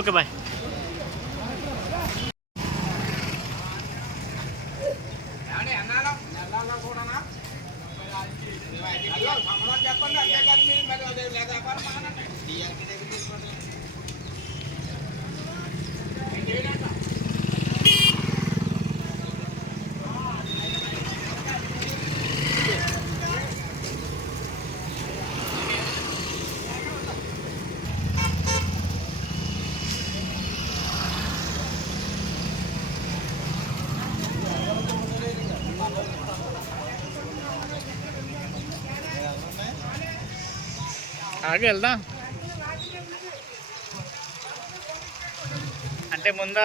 Okay bye. ఆగి వెళ్దాం అంటే ముందా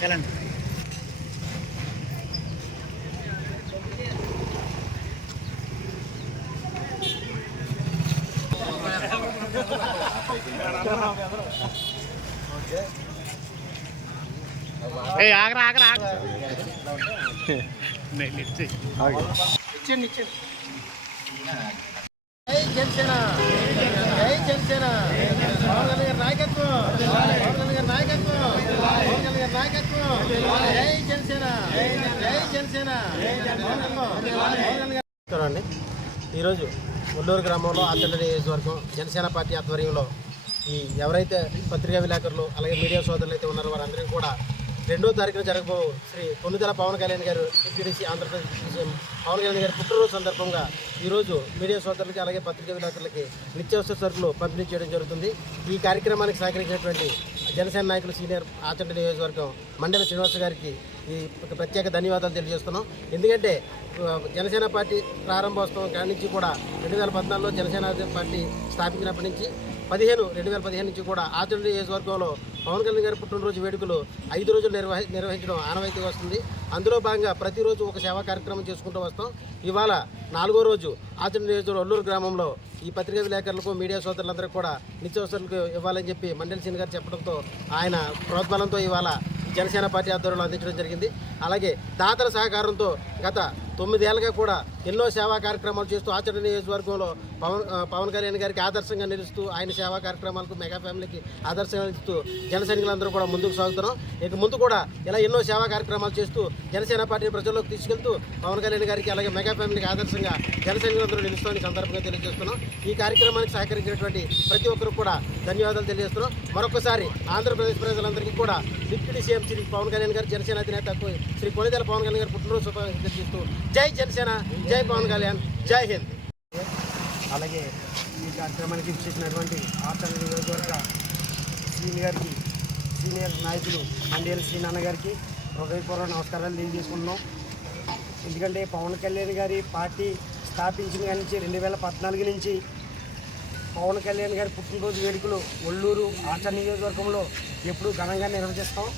వెళ్ళండి. ఆగరా ఆగరా ఆగ ఇచ్చండి. జై జనసేన, జై జనసేన, పవన్ కళ్యాణ్ గారి నాయకత్వం, పవన్ కళ్యాణ్ గారి నాయకత్వం, పవన్ కళ్యాణ్ గారి నాయకత్వం, జై జనసేన, జై జనసేన. అండి ఈరోజు ఒల్లూరు గ్రామంలో ఆచండ నియోజకవర్గం జనసేన పార్టీ ఆధ్వర్యంలో ఈ ఎవరైతే పత్రికా విలేకరులు అలాగే మీడియా సోదరులు అయితే ఉన్నారో వారందరికీ కూడా 2వ తారీఖున జరగబో శ్రీ కొన్నిదెల పవన్ కళ్యాణ్ గారు డిప్యూటీసీ ఆంధ్రప్రదేశ్ పవన్ కళ్యాణ్ గారి పుట్టినరోజు సందర్భంగా ఈరోజు మీడియా సోదరులకి అలాగే పత్రికా విలేకరులకి నిత్యావసర సరుకులు పంపిణీ చేయడం జరుగుతుంది. ఈ కార్యక్రమానికి సహకరించినటువంటి జనసేన నాయకులు సీనియర్ ఆచండ నియోజకవర్గం మండల శ్రీనివాస్ గారికి ఈ ప్రత్యేక ధన్యవాదాలు తెలియజేస్తున్నాం. ఎందుకంటే జనసేన పార్టీ ప్రారంభోత్సవం కాడి నుంచి కూడా 2014లో జనసేన పార్టీ స్థాపించినప్పటి నుంచి 2015 నుంచి కూడా ఆచండ నియోజకవర్గంలో పవన్ కళ్యాణ్ గారి పుట్టినరోజు వేడుకలు 5 రోజులు నిర్వహించడం ఆనవాయితీ వస్తుంది. అందులో భాగంగా ప్రతిరోజు ఒక సేవా కార్యక్రమం చేసుకుంటూ వస్తాం. ఇవాళ 4వ రోజు ఆచండ నియోజకవర్గం ఒల్లూరు గ్రామంలో ఈ పత్రికా విలేకరులకు మీడియా సోదరులందరికీ కూడా నిత్యావసరాలకు ఇవ్వాలని చెప్పి మండలి సీన్ గారు చెప్పడంతో ఆయన ప్రోద్బలంతో ఇవాళ జనసేన పార్టీ ఆధ్వర్యంలో అందించడం జరిగింది. అలాగే దాతల సహకారంతో గత 9 ఏళ్ళుగా కూడా ఎన్నో సేవా కార్యక్రమాలు చేస్తూ ఆచరణ నియోజకవర్గంలో పవన్ కళ్యాణ్ గారికి ఆదర్శంగా నిలుస్తూ ఆయన సేవా కార్యక్రమాలకు మెగా ఫ్యామిలీకి ఆదర్శంగా నిలుస్తూ జన సైనికులందరూ కూడా ముందుకు సాగుతున్నాం. ఇక ముందు కూడా ఇలా ఎన్నో సేవా కార్యక్రమాలు చేస్తూ జనసేన పార్టీని ప్రజల్లోకి తీసుకెళ్తూ పవన్ కళ్యాణ్ గారికి అలాగే మెగా ఫ్యామిలీకి ఆదర్శంగా జన సైనికులందరూ నిలుస్తామని సందర్భంగా తెలియజేస్తున్నాం. ఈ కార్యక్రమానికి సహకరించినటువంటి ప్రతి ఒక్కరు కూడా ధన్యవాదాలు తెలియజేస్తున్నాం. మరొకసారి ఆంధ్రప్రదేశ్ ప్రజలందరికీ కూడా డిప్యూటీ సీఎం శ్రీ పవన్ కళ్యాణ్ గారు జనసేన అధినేత శ్రీ కొన్నిదెల పవన్ కళ్యాణ్ గారు పుట్టినరోజు శుభాకాంక్షలు తెలియజేస్తూ జై జనసేన, జై పవన్ కళ్యాణ్, జై హింద్. అలాగే ఈ కార్యక్రమానికి ఇచ్చేసినటువంటి ఆచరణ నియోజకవర్గ సీనియర్ నాయకులు మండేల శ్రీనాన్న గారికి హృదయపూర్వక నమస్కారాలు తెలియజేసుకుంటున్నాం. ఎందుకంటే పవన్ కళ్యాణ్ గారి పార్టీ స్థాపించిన కాడి నుంచి 2014 నుంచి పవన్ కళ్యాణ్ గారి పుట్టినరోజు వేడుకలు ఒల్లూరు ఆచరణ నియోజకవర్గంలో ఎప్పుడూ ఘనంగా నిర్వహిస్తాం.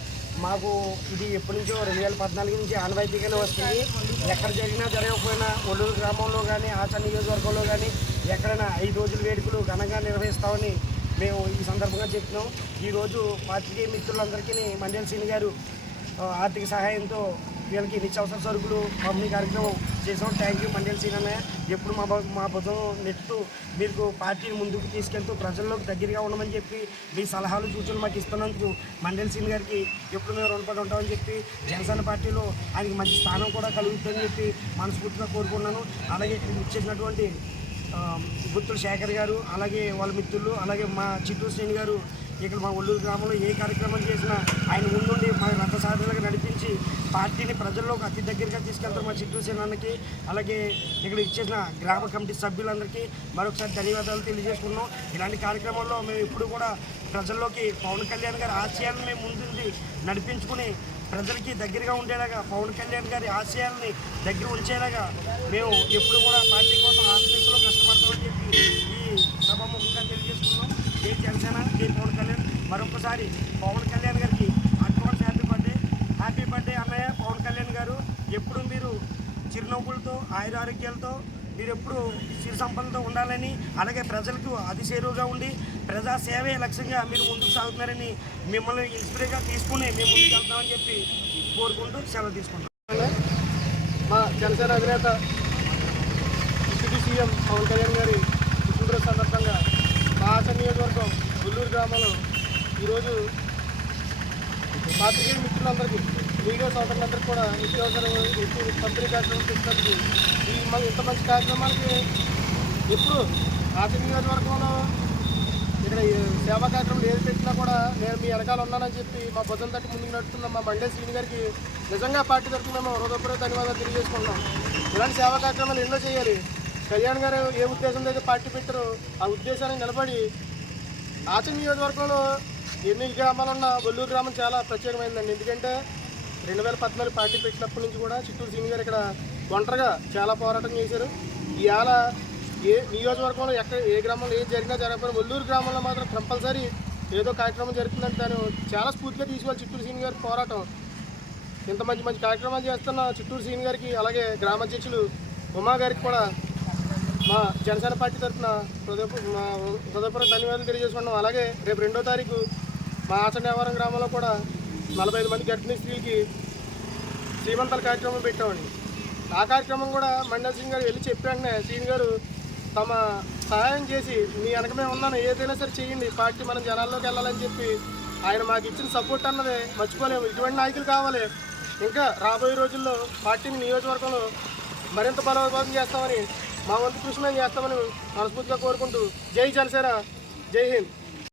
మాకు ఇది ఎప్పటి నుంచో 2014 నుంచి ఆనవాయితీగానే వస్తుంది. ఎక్కడ జరిగినా జరగకపోయినా ఒల్లూరు గ్రామంలో కానీ ఆచరణ నియోజకవర్గంలో కానీ ఎక్కడైనా 5 రోజుల వేడుకలు ఘనంగా నిర్వహిస్తామని మేము ఈ సందర్భంగా చెప్తున్నాం. ఈరోజు పాత్రికేయ మిత్రులందరికీ మండలి సీని గారు ఆర్థిక సహాయంతో వీళ్ళకి నిత్యావసర సరుకులు పంపిణీ కార్యక్రమం చేసాం. థ్యాంక్ యూ మండలి సీన్ అన్నయ్య. ఎప్పుడు మా బుధం నెట్టు మీకు పార్టీని ముందుకు తీసుకెళ్తూ ప్రజల్లోకి దగ్గరగా ఉండమని చెప్పి మీ సలహాలు సూచనలు మాకు ఇస్తున్నందుకు మండలి సీన్ గారికి ఎప్పుడు మేము రుణపడి ఉంటామని చెప్పి జనసేన పార్టీలో ఆయనకి మంచి స్థానం కూడా కలుగుతుందని చెప్పి మనస్ఫూర్తిగా కోరుకున్నాను. అలాగే ఇక్కడ ఇచ్చేసినటువంటి గుత్తుల శేఖర్ గారు, అలాగే వాళ్ళ మిత్రులు, అలాగే మా చిత్తూరు శ్రేణి గారు ఇక్కడ మా ఒల్లూరు గ్రామంలో ఏ కార్యక్రమం చేసినా ఆయన ముందుండి మా రథసారథులుగా నడిపించి పార్టీని ప్రజల్లోకి అతి దగ్గరగా తీసుకెళ్తారు మా చిత్తూరు శ్రేణి. అలాగే ఇక్కడ ఇచ్చేసిన గ్రామ కమిటీ సభ్యులందరికీ మరొకసారి ధన్యవాదాలు తెలియజేసుకున్నాం. ఇలాంటి కార్యక్రమాల్లో మేము ఎప్పుడు కూడా ప్రజల్లోకి పవన్ కళ్యాణ్ గారి ఆశయాలను మేము ముందుండి నడిపించుకుని ప్రజలకి దగ్గరగా ఉండేలాగా, పవన్ కళ్యాణ్ గారి ఆశయాలని దగ్గర ఉంచేలాగా మేము ఎప్పుడు కూడా పార్టీ కోసం ఆఫీసులో కష్టపడతామని చెప్పి ఈ సభాముఖంగా తెలియజేసుకున్నాం. ఏ జనసేన, ఏ పవన్ కళ్యాణ్. మరొకసారి పవన్ కళ్యాణ్ గారికి అడ్వాన్స్ హ్యాపీ బర్త్డే అన్నయ్య. పవన్ కళ్యాణ్ గారు ఎప్పుడు మీరు చిరునవ్వులతో ఆయురారోగ్యాలతో మీరు ఎప్పుడు సిరి సంపదలతో ఉండాలని, అలాగే ప్రజలకు అతిశేరువుగా ఉండి ప్రజా సేవే లక్ష్యంగా మీరు ముందుకు సాగుతున్నారని మిమ్మల్ని ఇన్స్పిరేట్గా తీసుకుని మేము ముందుకు వెళ్తామని చెప్పి కోరుకుంటూ సెలవు తీసుకుంటాం. మా జనసేన అధినేత డిప్యూటీ సీఎం పవన్ కళ్యాణ్ గారి పుట్టినరోజు సందర్భంగా మా ఆచరణ నియోజకవర్గం ఒల్లూరు గ్రామంలో ఈరోజు పాత్రికేయ మిత్రులందరికీ, మీడియా సోదరులందరికీ కూడా నిత్యావసర పంపిణీ కార్యక్రమం చేసినందుకు ఇంత మంచి కార్యక్రమాలకి ఎప్పుడు ఆచరణ నియోజకవర్గంలో ఇక్కడ సేవా కార్యక్రమాలు ఏది పెట్టినా కూడా నేను మీ వెనకాల ఉన్నానని చెప్పి మా బుద్ధం తట్టి ముందుకు నడుపుతున్న మా మండలి శ్రీని గారికి నిజంగా పార్టీ తరఫున మేము హృదయపూర్వక ధన్యవాదాలు తెలియజేసుకుంటున్నాం. ఇలాంటి సేవా కార్యక్రమాలు ఎన్నో చేయాలి. కళ్యాణ్ గారు ఏ ఉద్దేశంతో అయితే పార్టీ పెట్టారో ఆ ఉద్దేశానికి నిలబడి ఆచరణ నియోజకవర్గంలో ఎన్ని గ్రామాలు ఉన్న ఒల్లూరు గ్రామం చాలా ప్రత్యేకమైందండి. ఎందుకంటే 2014 పార్టీ పెట్టినప్పటి నుంచి కూడా చిత్తూరు శ్రీని గారు ఇక్కడ ఒంటరిగా చాలా పోరాటం చేశారు. ఇవాళ ఏ నియోజకవర్గంలో ఏ గ్రామంలో ఏది జరిగినా జరగకపోయినా ఒల్లూరు గ్రామంలో మాత్రం కంపల్సరీ ఏదో కార్యక్రమం జరుగుతుందంటే దాన్ని చాలా స్ఫూర్తిగా తీసుకోవాలి. చిత్తూరు శ్రీని గారి పోరాటం ఇంత మంచి కార్యక్రమాలు చేస్తున్న చిత్తూరు శ్రీని గారికి, అలాగే గ్రామ అధ్యక్షులు ఉమా గారికి కూడా మా జనసేన పార్టీ తరఫున హృదయపూర్వక ధన్యవాదాలు తెలియజేసుకున్నాం. అలాగే రేపు 2వ తారీఖు మా ఆచరణవరం గ్రామంలో కూడా 45 మంది గర్భిణీ స్త్రీలకి శ్రీమంతాల కార్యక్రమం పెట్టామండి. ఆ కార్యక్రమం కూడా మండలి సింగ్ గారు వెళ్ళి చెప్పాకనే శ్రీని గారు తమ సహాయం చేసి మీ వెనక మేము ఉన్నాను, ఏదైనా సరే చేయండి, పార్టీ మనం జనాల్లోకి వెళ్ళాలని చెప్పి ఆయన మాకు ఇచ్చిన సపోర్ట్ అన్నది మర్చిపోలేము. ఇటువంటి నాయకులు కావాలి. ఇంకా రాబోయే రోజుల్లో పార్టీని నియోజకవర్గంలో మరింత బలోపేతం చేస్తామని, మా వంతు కృషి మేము చేస్తామని మనస్ఫూర్తిగా కోరుకుంటూ జై జనసేన, జై హింద్.